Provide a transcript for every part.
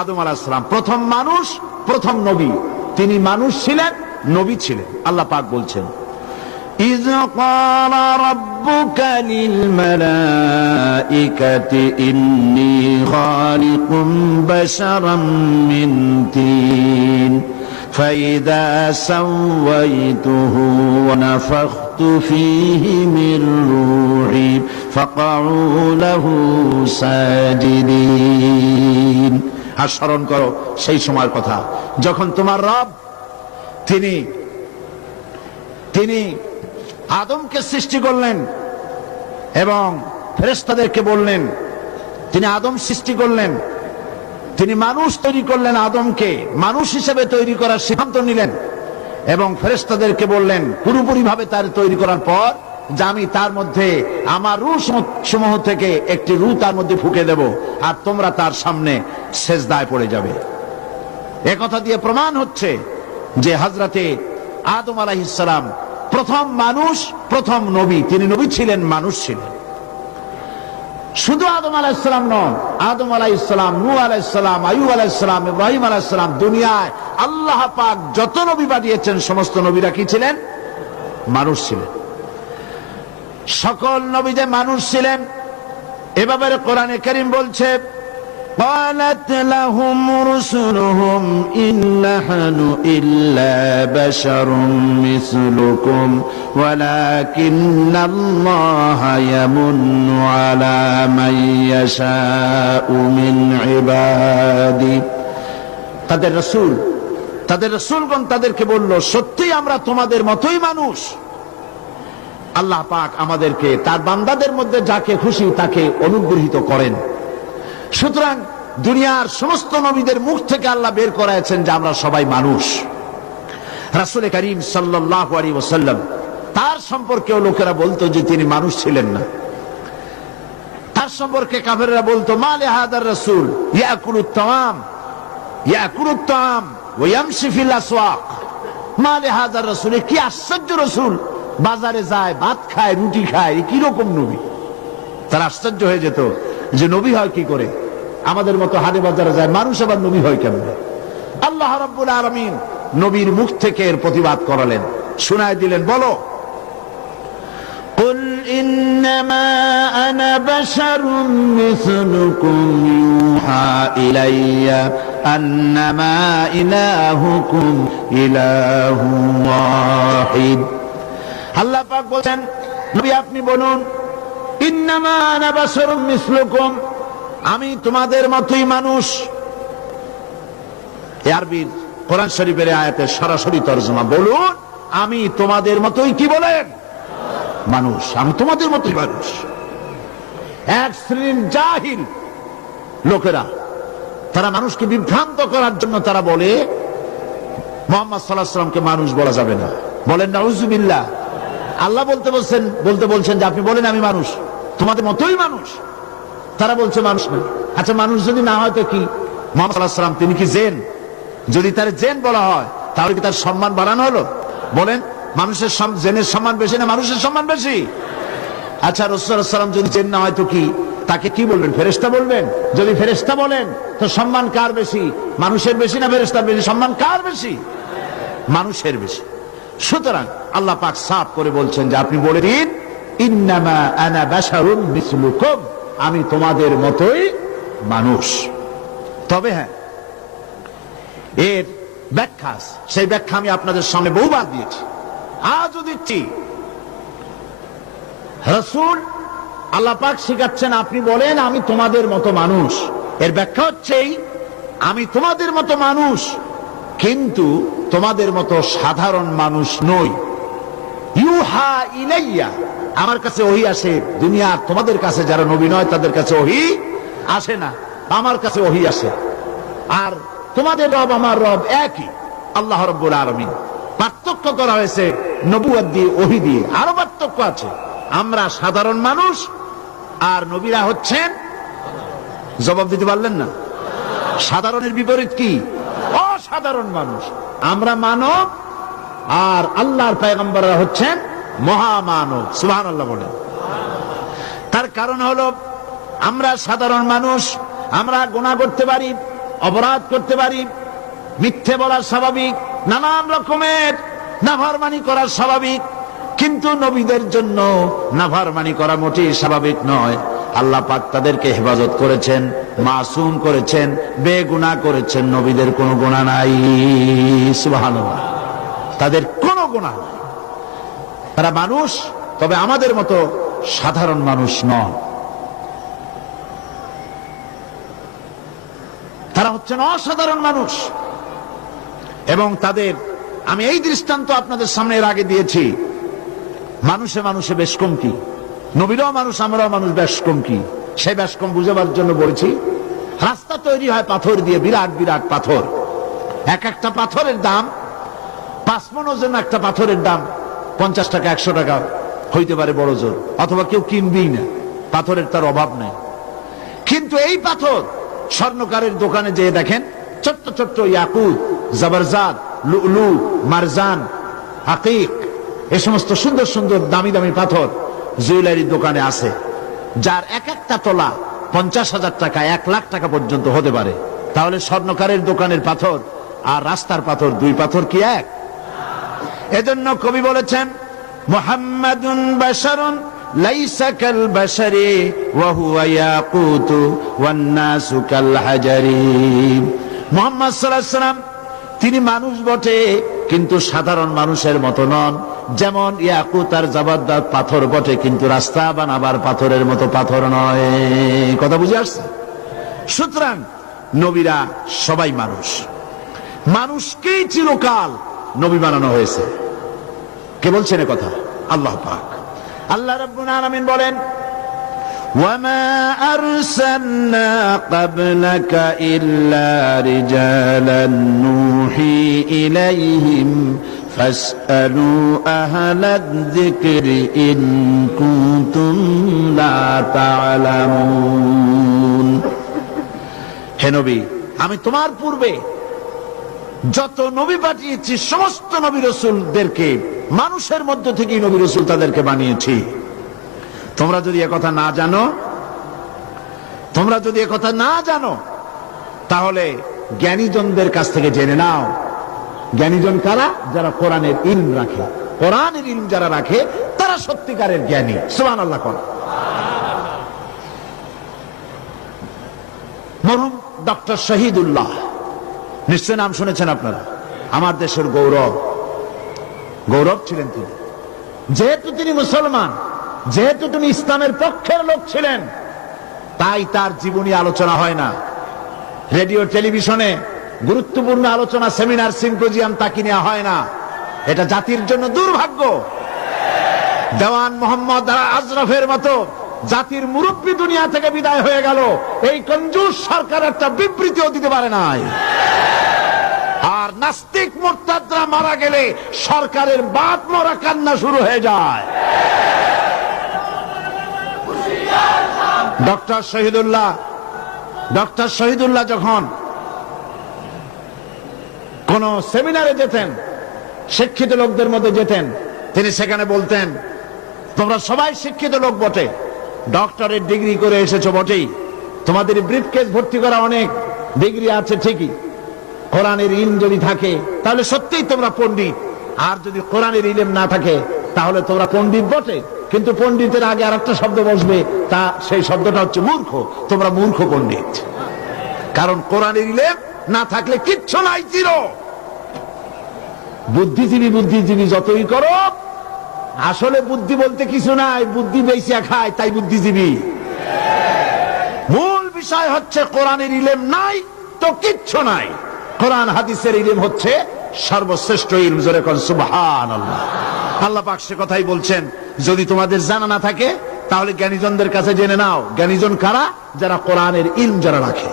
আদম আলাইহিস সালাম প্রথম মানুষ, প্রথম নবী। তিনি মানুষ ছিলেন, নবী ছিলেন। আল্লাহ পাক বলছেন, ইয ক্বালা রাব্বুকা লিল মালাইকাতি ইন্নী খালিকুম বাশারাম মিন তিন ফাইযা সাওয়াইতুহু ওয়া নাফাখতু ফীহি মির রূহি ফাকউ লাহু সাজিদিন। আর স্মরণ করো সেই সময়ের কথা যখন তোমার রব তিনি আদমকে সৃষ্টি করলেন এবং ফেরেশতাদেরকে বললেন, তিনি আদম সৃষ্টি করলেন, তিনি মানুষ তৈরি করলেন, আদমকে মানুষ হিসেবে তৈরি করার সিদ্ধান্ত নিলেন এবং ফেরেশতাদেরকে বললেন পুরোপুরি ভাবে তার তৈরি করার পর যে আমি তার মধ্যে আমার রূহ সমূহ থেকে একটি রূহ তার মধ্যে ফুঁকে দেব আর তোমরা তার সামনে সেজদায় পড়ে যাবে। একথা দিয়ে প্রমাণ হচ্ছে যে হযরতে আদম আলাইহিস সালাম প্রথম মানুষ, প্রথম নবী। তিনি নবী ছিলেন, মানুষ ছিলেন। শুধু আদম আলাইহিস সালাম নন, আদম আলাইহিস সালাম, নূহ আলাইহিস সালাম, আইয়ুব আলাইহিস সালাম, ইব্রাহিম আলাইহিস সালাম, দুনিয়ায় আল্লাহ পাক যত নবী পাঠিয়েছেন সমস্ত নবীরা কি ছিলেন? মানুষ ছিলেন। সকল নবী যে মানুষ ছিলেন এ ব্যাপারে কোরআনে কারীম বলছে, قالت لهم رسلهم إن نحن إلا بشر مثلكم ولكن الله يمن على من يشاء من عباده। তাদের রাসূলগণ তাদেরকে বলল, সত্যিই আমরা তোমাদের মতোই মানুষ। আল্লাহ পাক আমাদেরকে তার বান্দাদের মধ্যে যাকে খুশি তাকে অনুগ্রহিত করেন। সুতরাং দুনিয়ার সমস্ত নবীদের মুখ থেকে আল্লাহ বের করাইছেন যে আমরা সবাই মানুষ। রাসূল করিম সাল্লাল্লাহু আলাইহি ওয়াসাল্লাম তার সম্পর্কেও লোকেরা বলতো যে তিনি মানুষ ছিলেন না। তার সম্পর্কে কাফেররা বলতো, মা লিহাদার রাসূল ইয়াকুলুত তাআম ওয়া ইয়ামশি ফিল আসওয়াক। মা লিহাদার রাসূল, কি আশ্চর্য রাসূল, বাজারে যায়, ভাত খায়, রুটি খায়, কি রকম নবী। তার আশ্চর্য হয়ে যেত যে নবী হয় কি করে, আমাদের মতো হাটে বাজারে যায়, মানুষ আবার নবী হয় কেমনে? আল্লাহ রাব্বুল আলামিন নবীর মুখ থেকে এর প্রতিবাদ করালেন, শোনায় দিলেন, বলো, কুল ইন্নামা আনা বাশারুম মিসলুকুম ইউহা ইলাইয়া আন্নামা ইলাহুকুম ইলাহুন ওয়াহিদ। আল্লাহ পাক বলেন, নবী আপনি বলুন, ইন্নামা আনা বাশারুম মিসলুকুম, আমি তোমাদের মতোই মানুষ। এই আরবির কোরআন শরীফের আয়াতের সরাসরি তরজমা, বলুন আমি তোমাদের মতোই কি বলেন? মানুষ। আমি তোমাদের মতোই মানুষ। এক শ্রেণীর জাহিল লোকেরা, তারা মানুষকে বিভ্রান্ত করার জন্য তারা বলে মুহাম্মদ সাল্লাল্লাহু আলাইহি ওয়াসাল্লামকে মানুষ বলা যাবে না। বলেন নাউযুবিল্লাহ। আল্লাহ বলতে বলছেন যে আপনি বলেন আমি মানুষ, তোমাদের মতোই মানুষ। তারা বলছে মানুষ না। আচ্ছা মানুষ যদি না হয় তো কি? মুহাম্মদ সাল্লাল্লাহু আলাইহি ওয়াসাল্লাম তিনি কি জিন? যদি তার জিন বলা হয় তাহলে কি তার সম্মান বাড়ানো হলো? বলেন, মানুষের জিনের সম্মান বেশি না মানুষের সম্মান বেশি? আচ্ছা রাসূল সাল্লাল্লাহু আলাইহি ওয়াসাল্লাম যদি জিন না হয় তো কি, তাকে কি বলবেন? ফেরেশতা বলবেন? যদি ফেরেশতা বলেন তো সম্মান কার বেশি? মানুষের বেশি না ফেরেশতার বেশি? সম্মান কার বেশি? মানুষের বেশি। সুতরাং আল্লাহ পাক সাফ করে বলছেন যে আপনি বলে দিন, ইন্নামা আনা বাশারুম মিসলুকুম, আমি তোমাদের মতোই মানুষ। তবে হ্যাঁ, এর ব্যাখ্যা, সেই ব্যাখ্যা আমি আপনাদের সামনে বহুবার দিয়েছি, আজও দিচ্ছি। রাসূল আল্লাহ পাক শিখাচ্ছেন আপনি বলেন আমি তোমাদের মতো মানুষ। এর ব্যাখ্যা হচ্ছে আমি তোমাদের মতো মানুষ, কিন্তু তোমাদের মতো সাধারণ মানুষ নই। ইউহা ইলাইয়া, আমার কাছে ওহী আসে। দুনিয়ার তোমাদের কাছে যারা নবী নয় তাদের কাছে ওহী আসে না, আমার কাছে ওহী আসে। আর তোমাদের রব আমার রব একই, আল্লাহ রাব্বুল আলামিন। পার্থক্য করা হয়েছে নবুয়ত দিয়ে, ওহী দিয়ে। আরো পার্থক্য আছে, আমরা সাধারণ মানুষ আর নবীরা হচ্ছেন, জবাব দিতে পারলেন না? সাধারণের বিপরীত কি? অসাধারণ মানুষ। আমরা মানব আর আল্লাহর পয়গম্বররা হচ্ছেন মহামানব। সুবহানাল্লাহ বলেন। তার কারণ হলো আমরা সাধারণ মানুষ, আমরা গুনাহ করতে পারি, অপরাধ করতে পারি, মিথ্যে বলা স্বাভাবিক, নানান রকমের নাফরমানি করা স্বাভাবিক, কিন্তু নবীদের জন্য নাফরমানি করা মোটেই স্বাভাবিক নয়। আল্লাহ পাক তাদেরকে হেফাজত করেছেন, মাসুম করেছেন, বেগুনাহ করেছেন। নবীদের কোনো গুনাহ নাই, সুবহানাল্লাহ, তাদের কোনো গুনাহ নাই। তারা মানুষ, তবে আমাদের মতো সাধারণ মানুষ নয়। তারা হচ্ছেন অসাধারণ মানুষ। এবং তাদের আমি এই দৃষ্টান্ত আপনাদের সামনে এর আগে দিয়েছি, মানুষে মানুষে বেশ কম কি, নবীরাও মানুষ, আমরাও মানুষ, বেশ কম কি, সেই বেশ কম বুঝাবার জন্য বলেছি। রাস্তা তৈরি হয় পাথর দিয়ে, বিরাট বিরাট পাথর। এক একটা পাথরের দাম 5 মণ ওজন, একটা পাথরের দাম 50 টাকা, 100 টাকা হইতে পারে বড় জোর, অথবা কেউ কিনবেই না, পাথরের তার অভাব নেই। কিন্তু এই পাথর স্বর্ণকারের দোকানে যেয়ে দেখেন, ছোট্ট ছোট্ট ইয়াকুত, জবরজাদ, লুলু, মারজান, আকিক, এই সমস্ত সুন্দর সুন্দর দামি দামি পাথর জুয়েলারির দোকানে আছে, যার এক একটা তোলা 50,000 টাকা, 1 লাখ টাকা পর্যন্ত হতে পারে। তাহলে স্বর্ণকারের দোকানের পাথর আর রাস্তার পাথর, দুই পাথর কি এক? এজন্য কবি বলেছেন, মুহাম্মাদুন বাশারুন লাইসা কাল বাশারি ওয়া হুয়া ইয়াকুতু ওয়ান নাসু কাল হাজারি। মুহাম্মদ সাল্লাল্লাহু আলাইহি ওয়াসাল্লাম তিনি মানুষ বটে, কিন্তু সাধারণ মানুষের মতো নন। যেমন ইয়াকুত আর জবরদস্ত পাথর বটে, কিন্তু রাস্তা বানাবার পাথরের মতো পাথর নয়। কথা বুঝে আসছে? সুতরাং নবীরা সবাই মানুষ, মানুষকেই চিরকাল নবী বানানো হয়েছে। কে বলছেন কথা? আল্লাহ পাক। আল্লাহ রাব্বুল আলামিন বলেন, ওয়ামা আরসালনা ক্বাবলাকা ইল্লা রিজালান নূহি ইলাইহিম ফাসআলু আহলাদ যিকরি ইন কুনতুম লা তা'লামুন। হে নবী, আমি তোমার পূর্বে যত নবী পাঠিয়েছি, সমস্ত নবী রাসূলদেরকে মানুষের মধ্য থেকে নবী রাসূল তাদেরকে বানিয়েছি। তোমরা যদি একথা না জানো, তাহলে জ্ঞানীজনদের কাছ থেকে জেনে নাও। জ্ঞানীজন কারা? যারা কোরআনের ইলম রাখে। কোরআনের ইলম যারা রাখে তারা সত্যিকারের জ্ঞানী। সুবহানাল্লাহ। মরহুম ডক্টর শহীদুল্লাহ, নিশ্চয় নাম শুনেছেন আপনারা, আমার দেশের গৌরব ছিলেন তিনি। যেহেতু তিনি মুসলমান, যেহেতু তিনি ইসলামের পক্ষের লোক ছিলেন, তাই তার জীবনী আলোচনা হয় না। রেডিও টেলিভিশনে গুরুত্বপূর্ণ আলোচনা, সেমিনার, সিম্পোজিয়াম তাকে নেওয়া হয় না। এটা জাতির জন্য দুর্ভাগ্য। দেওয়ান মোহাম্মদ আজরফের মতো জাতির মুরব্বী দুনিয়া থেকে বিদায় হয়ে গেল, এই কঞ্জুস সরকার একটা বিবৃতিও দিতে পারে নাই। আর নাস্তিক মুরতাদরা মারা গেলে সরকারের বাত মরা কান্না শুরু হয়ে যায়। ডক্টর শহীদুল্লাহ যখন কোন সেমিনারে যেতেন, শিক্ষিত লোকদের মধ্যে যেতেন, তিনি সেখানে বলতেন, তোমরা সবাই শিক্ষিত লোক বটে, ডক্টরের ডিগ্রি করে এসেছো বটেই, তোমাদের ব্রিফকেস ভর্তি করা অনেক ডিগ্রি আছে ঠিকই, কোরআনের ইলম যদি থাকে তাহলে সত্যিই তোমরা পণ্ডিত, আর যদি কোরআনের ইলম না থাকে তাহলে তোমরা পণ্ডিত বটে, কিন্তু পণ্ডিতের আগে আর একটা শব্দ বসবে, তা সেই শব্দটা হচ্ছে মূর্খ। তোমরা মূর্খ পণ্ডিত, কারণ কোরআনের ইলম না থাকলে কিচ্ছু নাই, জিরো। বুদ্ধিজীবী যতই করো, আসলে বুদ্ধি বলতে কিছু নাই, বুদ্ধি বেঁচে খায়, তাই বুদ্ধিজীবী। মূল বিষয় হচ্ছে কোরআনের ইলম নাই তো কিচ্ছু নাই। কোরআন হাদিসের ইলম হচ্ছে সর্বশ্রেষ্ঠ ইলম। জোরে কোন সুবহানাল্লাহ। আল্লাহ পাক সে কথাই বলছেন, যদি তোমাদের জানা না থাকে তাহলে জ্ঞানীজনদের কাছে জেনে নাও। জ্ঞানীজন কারা? যারা কোরআনের ইলম যারা রাখে।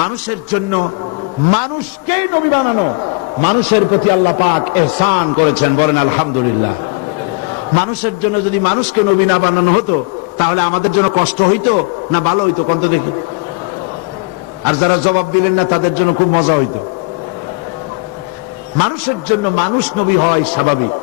মানুষের জন্য মানুষকেই নবী বানানো, মানুষের প্রতি আল্লাহ পাক ইহসান করেছেন, বলেন আলহামদুলিল্লাহ। মানুষের জন্য যদি মানুষকে নবী না বানানো হতো তাহলে আমাদের জন্য কষ্ট হইতো না ভালো হইতো? কোন তো দেখি। আর যারা জবাব দিলেন না তাদের জন্য খুব মজা হইতো। মানুষের জন্য মানুষ নবী হয় স্বাভাবিক।